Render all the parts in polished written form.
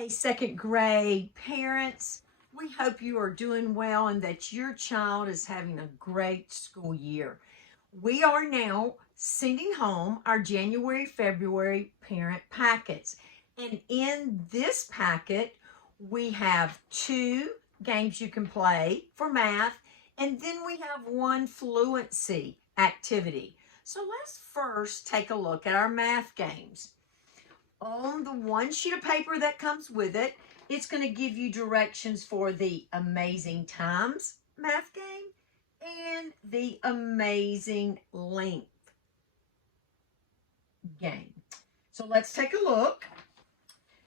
Hey, second grade parents, we hope you are doing well and that your child is having a great school year. We are now sending home our January, February parent packets. And in this packet, we have 2 games you can play for math, and then we have 1 fluency activity. So let's first take a look at our math games. On the 1 sheet of paper that comes with it, it's going to give you directions for the Amazing Times math game and the Amazing Length game. So let's take a look.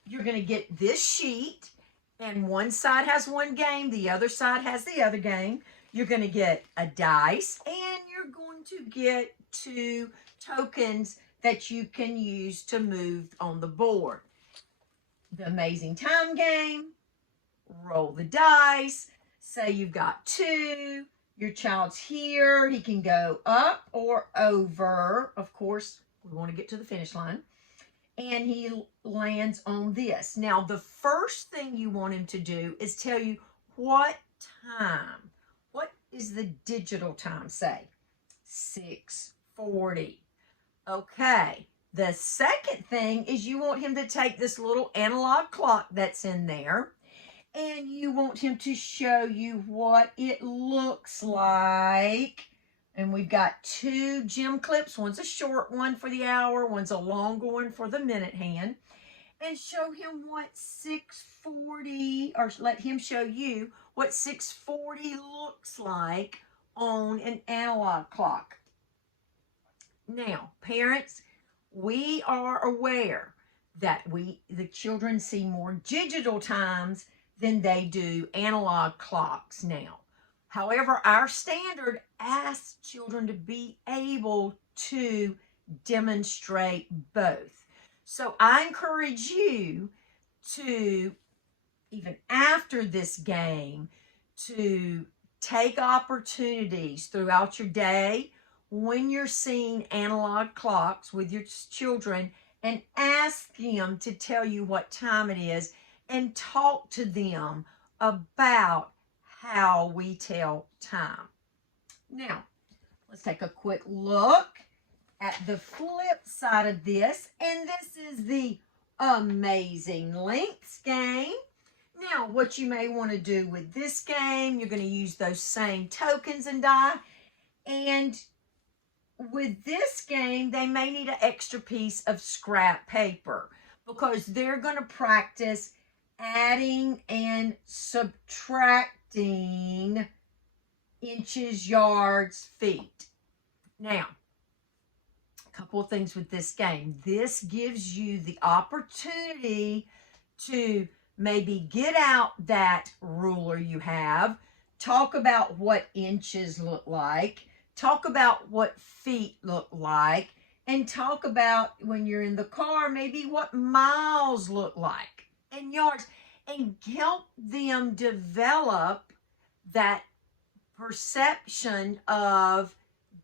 You're going to get this sheet, and one side has 1 game, the other side has the other game. You're going to get a dice, and you're going to get 2 tokens that you can use to move on the board. The Amazing Time game, roll the dice, say you've got 2, your child's here, he can go up or over, of course, we want to get to the finish line, and he lands on this. Now, the first thing you want him to do is tell you what time. What is the digital time, say? 6:40. Okay, the second thing is you want him to take this little analog clock that's in there, and you want him to show you what it looks like. And we've got 2 gem clips. One's a short one for the hour, one's a longer one for the minute hand. And show him what 6:40, or let him show you what 6:40 looks like on an analog clock. Now, parents, we are aware that the children see more digital times than they do analog clocks now. However, our standard asks children to be able to demonstrate both. So I encourage you to, even after this game, to take opportunities throughout your day when you're seeing analog clocks with your children, and ask them to tell you what time it is, and talk to them about how we tell time. Now, let's take a quick look at the flip side of this, and this is the Amazing Lengths game. Now, what you may want to do with this game, you're going to use those same tokens and die, and with this game, they may need an extra piece of scrap paper because they're going to practice adding and subtracting inches, yards, feet. Now, a couple of things with this game. This gives you the opportunity to maybe get out that ruler you have, talk about what inches look like, talk about what feet look like, and talk about, when you're in the car, maybe what miles look like and yards, and help them develop that perception of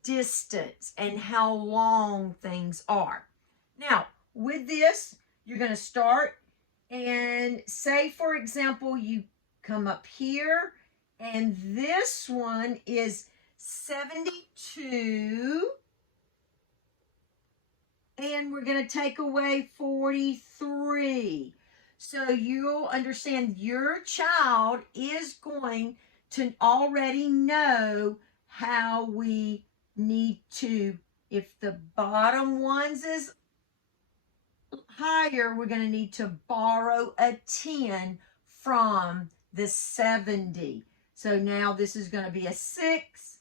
distance and how long things are. Now, with this, you're going to start and say, for example, you come up here, and this one is 72, and we're going to take away 43. So you'll understand your child is going to already know how we need to, if the bottom ones is higher, we're going to need to borrow a 10 from the 70. So now this is going to be a 6.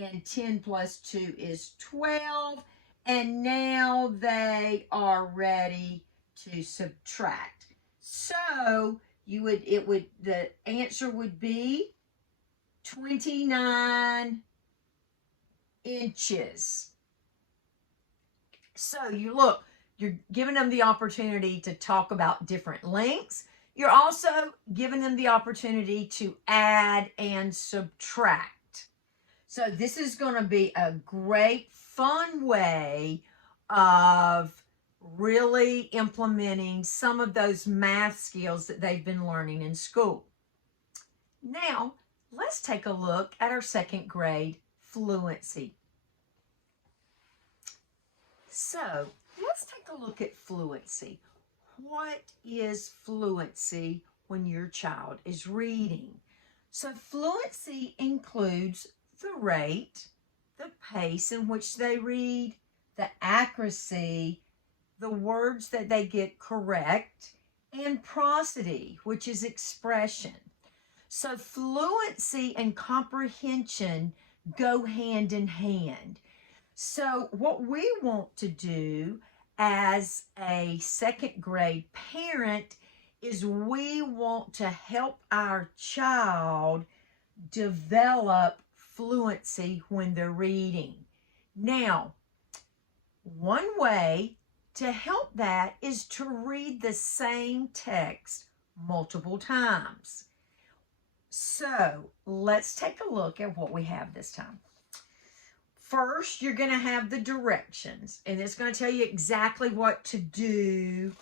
And 10 plus 2 is 12. And now they are ready to subtract. So the answer would be 29 inches. So you're giving them the opportunity to talk about different lengths. You're also giving them the opportunity to add and subtract. So this is going to be a great, fun way of really implementing some of those math skills that they've been learning in school. Now, let's take a look at our second grade fluency. So, let's take a look at fluency. What is fluency when your child is reading? So, fluency includes the rate, the pace in which they read, the accuracy, the words that they get correct, and prosody, which is expression. So fluency and comprehension go hand in hand. So what we want to do as a second grade parent is we want to help our child develop fluency when they're reading. Now, one way to help that is to read the same text multiple times. So let's take a look at what we have this time. First, you're going to have the directions, and it's going to tell you exactly what to do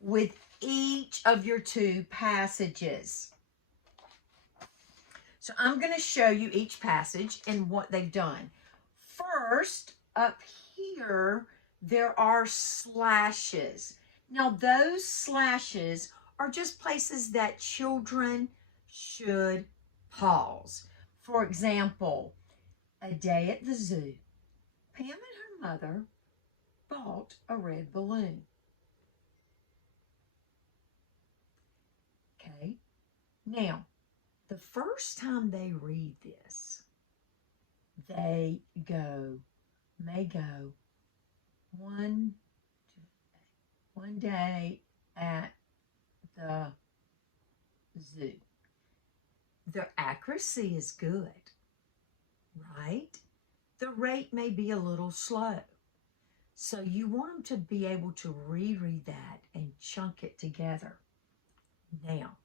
with each of your two passages. So I'm going to show you each passage and what they've done. First, up here, there are slashes. Now, those slashes are just places that children should pause. For example, a day at the zoo. Pam and her mother bought a red balloon. Okay, now, the first time they read this, they may go one day at the zoo. Their accuracy is good, right? The rate may be a little slow. So you want them to be able to reread that and chunk it together. Now,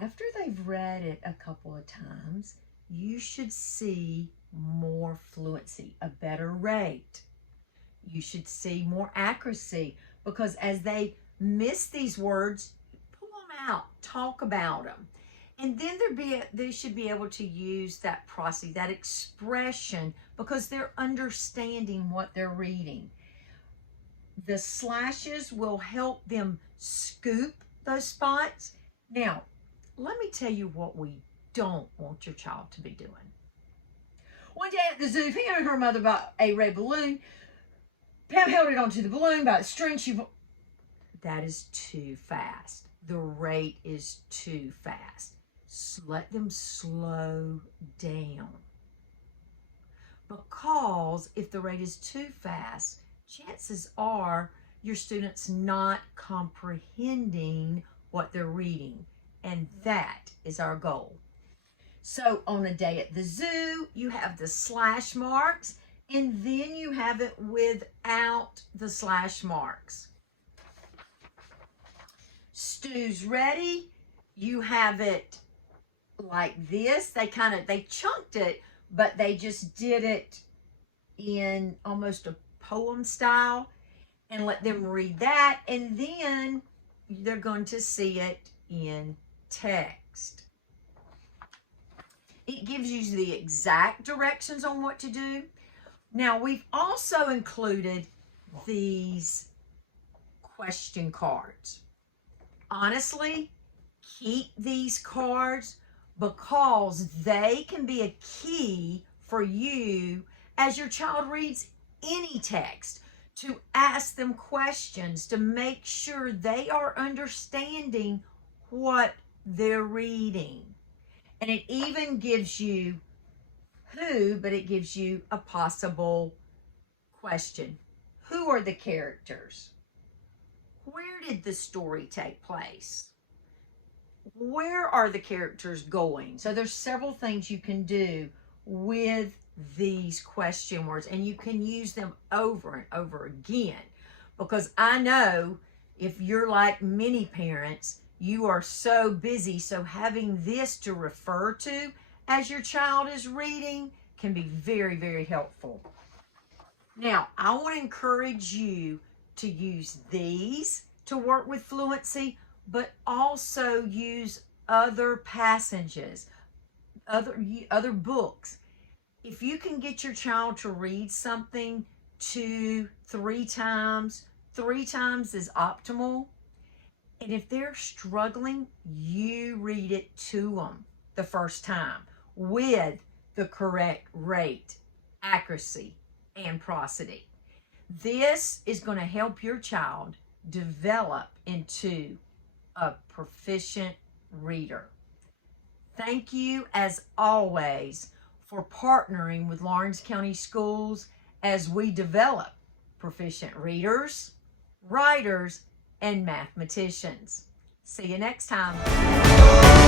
after they've read it a couple of times, you should see more fluency, a better rate. You should see more accuracy, because as they miss these words, pull them out, talk about them. And then they should be able to use that prosody, that expression, because they're understanding what they're reading. The slashes will help them scoop those spots. Now, let me tell you what we don't want your child to be doing. One day at the zoo, Pam and her mother bought a red balloon. Pam held it onto the balloon by the string. That is too fast. The rate is too fast. Let them slow down. Because if the rate is too fast, chances are your student's not comprehending what they're reading. And that is our goal. So on a day at the zoo, you have the slash marks, and then you have it without the slash marks. Stu's ready. You have it like this. They chunked it, but they just did it in almost a poem style, and let them read that, and then they're going to see it in text. It gives you the exact directions on what to do. Now, we've also included these question cards. Honestly, keep these cards, because they can be a key for you as your child reads any text, to ask them questions to make sure they are understanding what they're reading. And it even gives you who, but it gives you a possible question. Who are the characters? Where did the story take place? Where are the characters going? So there's several things you can do with these question words, and you can use them over and over again, because I know if you're like many parents, you are so busy, so having this to refer to as your child is reading can be very, very helpful. Now, I want to encourage you to use these to work with fluency, but also use other passages, other books. If you can get your child to read something 2, 3 times, 3 times is optimal. And if they're struggling, you read it to them the first time with the correct rate, accuracy, and prosody. This is going to help your child develop into a proficient reader. Thank you, as always, for partnering with Lawrence County Schools as we develop proficient readers, writers, and mathematicians. See you next time.